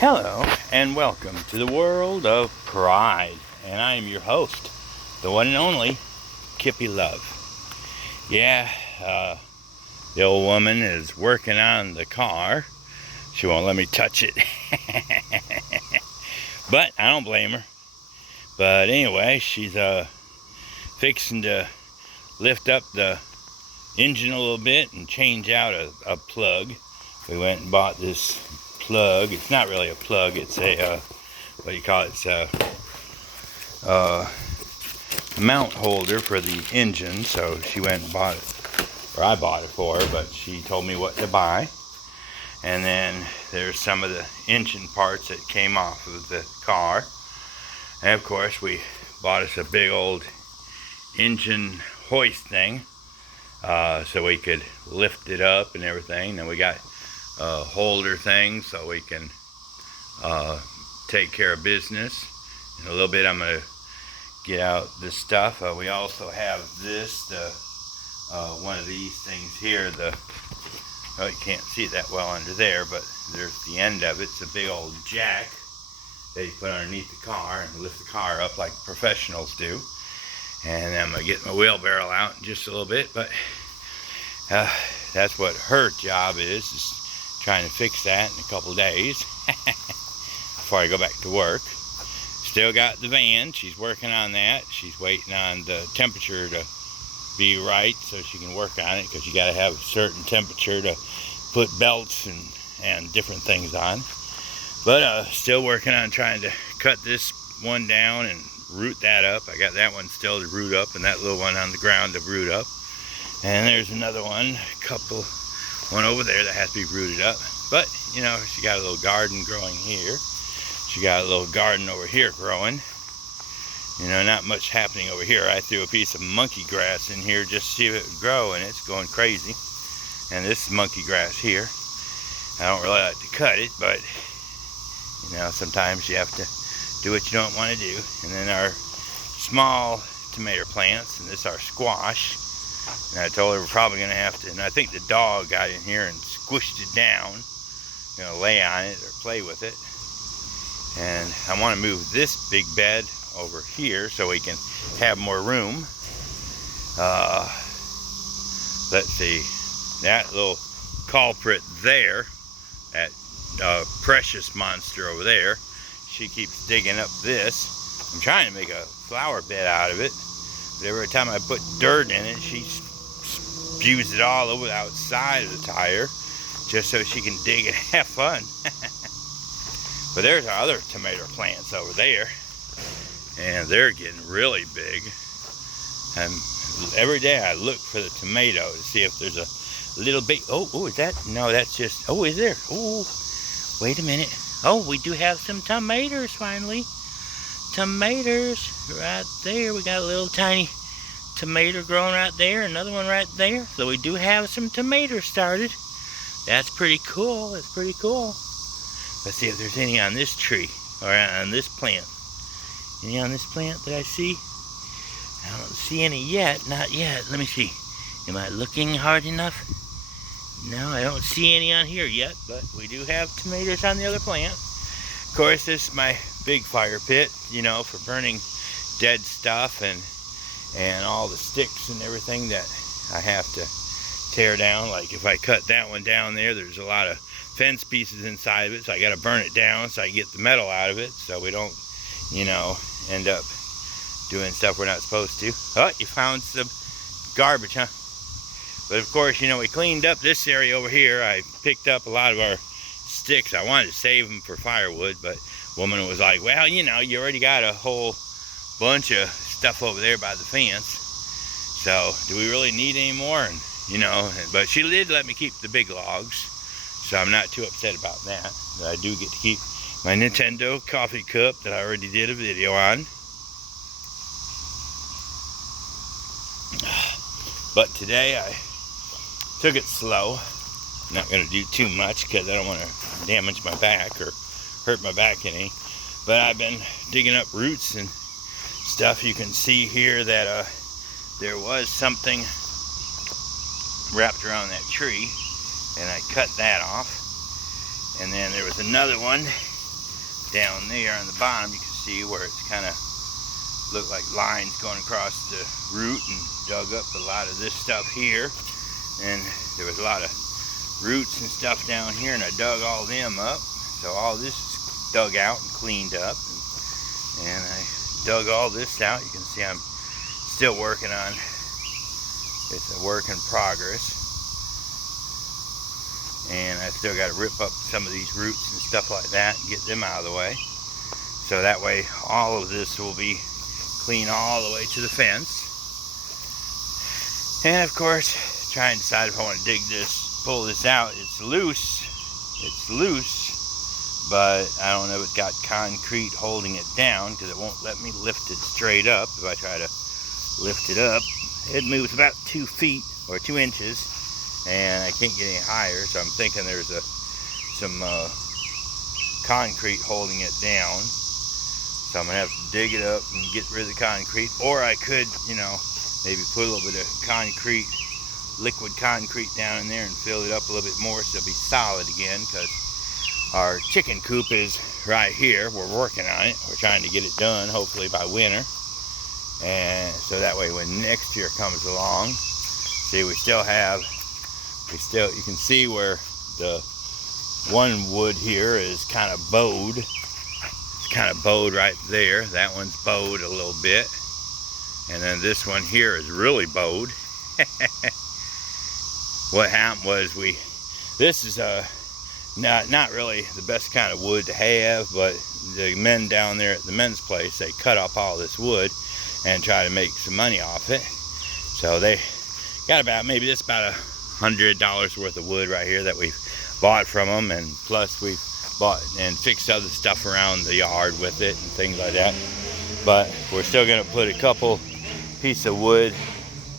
Hello and welcome to the world of pride, and I am your host, the one and only Kippy Love. Yeah, the old woman is working on the car. She won't let me touch it. But I don't blame her. But anyway, she's fixing to lift up the engine a little bit and change out a plug. We went and bought this plug. It's not really a plug, it's a what do you call it? It's a mount holder for the engine. So she went and bought it, or I bought it for her, but she told me what to buy. And then there's some of the engine parts that came off of the car, and of course we bought us a big old engine hoist thing, so we could lift it up and everything. And we got holder thing so we can take care of business. In a little bit I'm going to get out this stuff. We also have this, one of these things here. Oh, you can't see it that well under there, but there's the end of it. It's a big old jack that you put underneath the car and lift the car up like professionals do. And I'm going to get my wheelbarrow out in just a little bit, but that's what her job is trying to fix that in a couple days before I go back to work. Still got the van. She's working on that. She's waiting on the temperature to be right so she can work on it, because you got to have a certain temperature to put belts and different things on. But still working on trying to cut this one down and root that up. I got that one still to root up, and that little one on the ground to root up. And there's another one, one over there that has to be rooted up. But, you know, she got a little garden growing here. She got a little garden over here growing. You know, not much happening over here. I threw a piece of monkey grass in here just to see if it would grow, and it's going crazy. And this is monkey grass here. I don't really like to cut it, but, you know, sometimes you have to do what you don't want to do. And then our small tomato plants, and this is our squash. And I told her we're probably going to have to, and I think the dog got in here and squished it down. You know, lay on it or play with it. And I want to move this big bed over here so we can have more room. Let's see, that little culprit there, that precious monster over there, she keeps digging up this. I'm trying to make a flower bed out of it, but every time I put dirt in it, she spews it all over the outside of the tire just so she can dig and have fun. But there's our other tomato plants over there, and they're getting really big. And every day I look for the tomato to see if there's a little bit. Oh, is that? No, that's just. Oh, is there? Oh, wait a minute. Oh, we do have some tomatoes finally. Tomatoes right there. We got a little tiny tomato growing right there. Another one right there. So we do have some tomatoes started. That's pretty cool. That's pretty cool. Let's see if there's any on this tree or on this plant. Any on this plant that I see? I don't see any yet. Not yet. Let me see. Am I looking hard enough? No, I don't see any on here yet, but we do have tomatoes on the other plant. Of course, this is my big fire pit, you know, for burning dead stuff and all the sticks and everything that I have to tear down. Like if I cut that one down there, there's a lot of fence pieces inside of it, so I got to burn it down so I can get the metal out of it, so we don't, you know, end up doing stuff we're not supposed to. Oh, you found some garbage, huh? But of course, you know, we cleaned up this area over here. I picked up a lot of our sticks. I wanted to save them for firewood, but woman was like, well, you know, you already got a whole bunch of stuff over there by the fence, so do we really need any more? And, you know, but she did let me keep the big logs, so I'm not too upset about that. I do get to keep my Nintendo coffee cup that I already did a video on. But today I took it slow. I'm not going to do too much because I don't want to damage my back or hurt my back any. But I've been digging up roots and stuff. You can see here that there was something wrapped around that tree, and I cut that off. And then there was another one down there on the bottom, you can see where it's kind of look like lines going across the root, and dug up a lot of this stuff here. And there was a lot of roots and stuff down here, and I dug all them up. So all this is dug out and cleaned up, and I dug all this out. You can see I'm still working on, it's a work in progress, and I still got to rip up some of these roots and stuff like that and get them out of the way, so that way all of this will be clean all the way to the fence. And of course, trying to decide if I want to dig this, pull this out. It's loose, but I don't know if it's got concrete holding it down, because it won't let me lift it straight up. If I try to lift it up, it moves about 2 feet or 2 inches, and I can't get any higher. So I'm thinking there's some concrete holding it down. So I'm gonna have to dig it up and get rid of the concrete, or I could, you know, maybe put a little bit of concrete, liquid concrete down in there and fill it up a little bit more so it'll be solid again, because our chicken coop is right here. We're working on it. We're trying to get it done, hopefully by winter. And so that way when next year comes along, see, you can see where the one wood here is kind of bowed. It's kind of bowed right there. That one's bowed a little bit. And then this one here is really bowed. What happened was this is not really the best kind of wood to have, but the men down there at the men's place, they cut up all this wood and try to make some money off it. So they got about, maybe this about $100 worth of wood right here that we've bought from them, and plus we've bought and fixed other stuff around the yard with it and things like that. But we're still gonna put a couple pieces of wood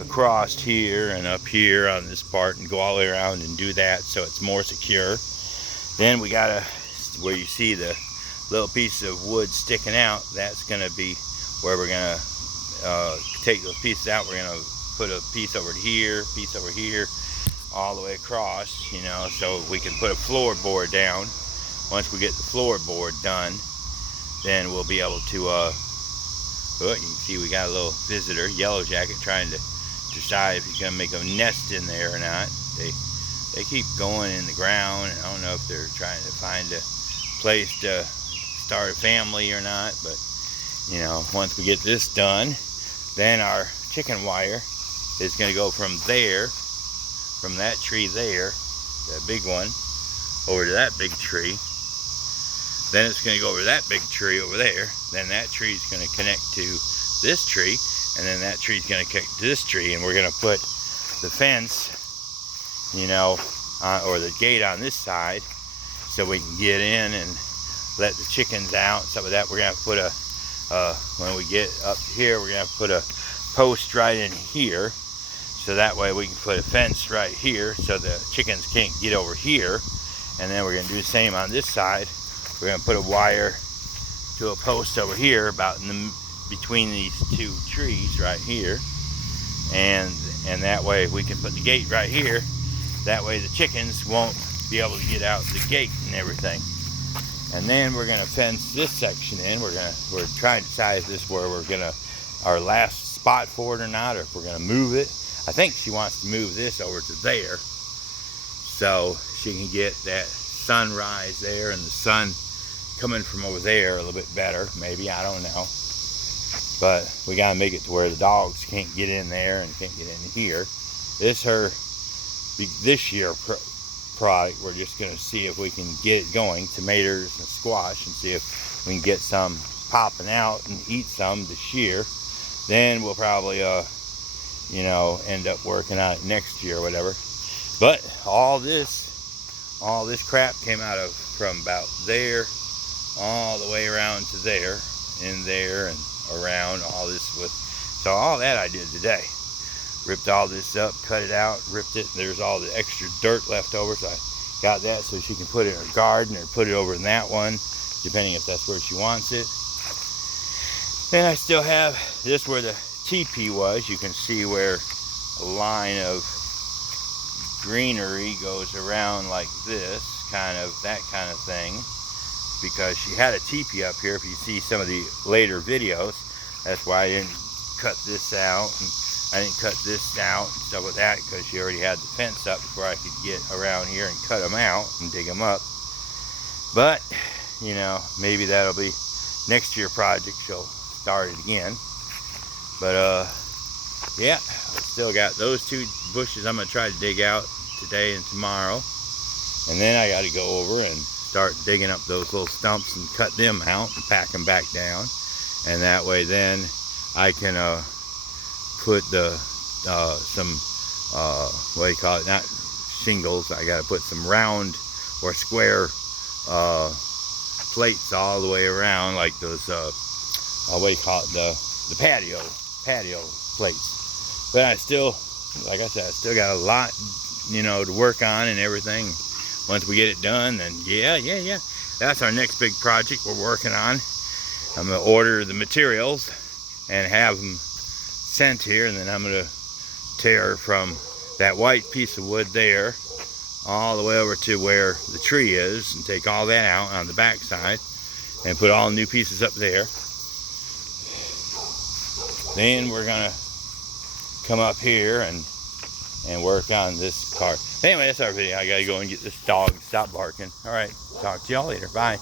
across here and up here on this part and go all the way around and do that so it's more secure. Then we gotta, where you see the little piece of wood sticking out, that's gonna be where we're gonna take those pieces out. We're gonna put a piece over here, all the way across, you know, so we can put a floorboard down. Once we get the floorboard done, then we'll be able to, oh, you can see we got a little visitor, yellow jacket, trying to decide if he's gonna make a nest in there or not. They keep going in the ground, and I don't know if they're trying to find a place to start a family or not, but you know, once we get this done, then our chicken wire is going to go from there, from that tree there, that big one, over to that big tree. Then it's going to go over that big tree over there. Then that tree is going to connect to this tree, and then that tree is going to connect to this tree, and we're going to put the fence, you know, or the gate on this side, so we can get in and let the chickens out and stuff like that. We're going to put a when we get up here, we're gonna have to put a post right in here, so that way we can put a fence right here so the chickens can't get over here. And then we're gonna do the same on this side. We're gonna put a wire to a post over here, about in the between these two trees right here, and that way we can put the gate right here. That way the chickens won't be able to get out the gate and everything. And then we're gonna fence this section in. We're trying to decide this where we're gonna, our last spot for it or not, or if we're gonna move it. I think she wants to move this over to there, so she can get that sunrise there and the sun coming from over there a little bit better, maybe, I don't know. But we gotta make it to where the dogs can't get in there and can't get in here. This year product, we're just going to see if we can get it going, tomatoes and squash, and see if we can get some popping out and eat some this year. Then we'll probably you know, end up working on it next year or whatever. But all this crap came out of from about there all the way around to there, in there and around, all this with, so all that I did today. Ripped all this up, cut it out, ripped it, and there's all the extra dirt left over, so I got that so she can put it in her garden or put it over in that one, depending if that's where she wants it. Then I still have this where the teepee was. You can see where a line of greenery goes around like this, kind of, that kind of thing. because she had a teepee up here. If you see some of the later videos, that's why I didn't cut this out, and I didn't cut this out and stuff like that, because she already had the fence up before I could get around here and cut them out and dig them up. But you know, maybe that'll be next year project. She'll start it again. But yeah, still got those 2 bushes I'm gonna try to dig out today and tomorrow, and then I got to go over and start digging up those little stumps and cut them out and pack them back down, and that way then I can put the some what do you call it, not shingles, I got to put some round or square plates all the way around, like those what do you call it, the patio plates. But I still, like I said, I still got a lot, you know, to work on and everything. Once we get it done, then yeah, that's our next big project we're working on. I'm gonna order the materials and have them sent here, and then I'm gonna tear from that white piece of wood there all the way over to where the tree is, and take all that out on the back side and put all new pieces up there. Then we're gonna come up here and work on this car. Anyway, that's our video. I gotta go and get this dog to stop barking. All right, talk to y'all later. Bye.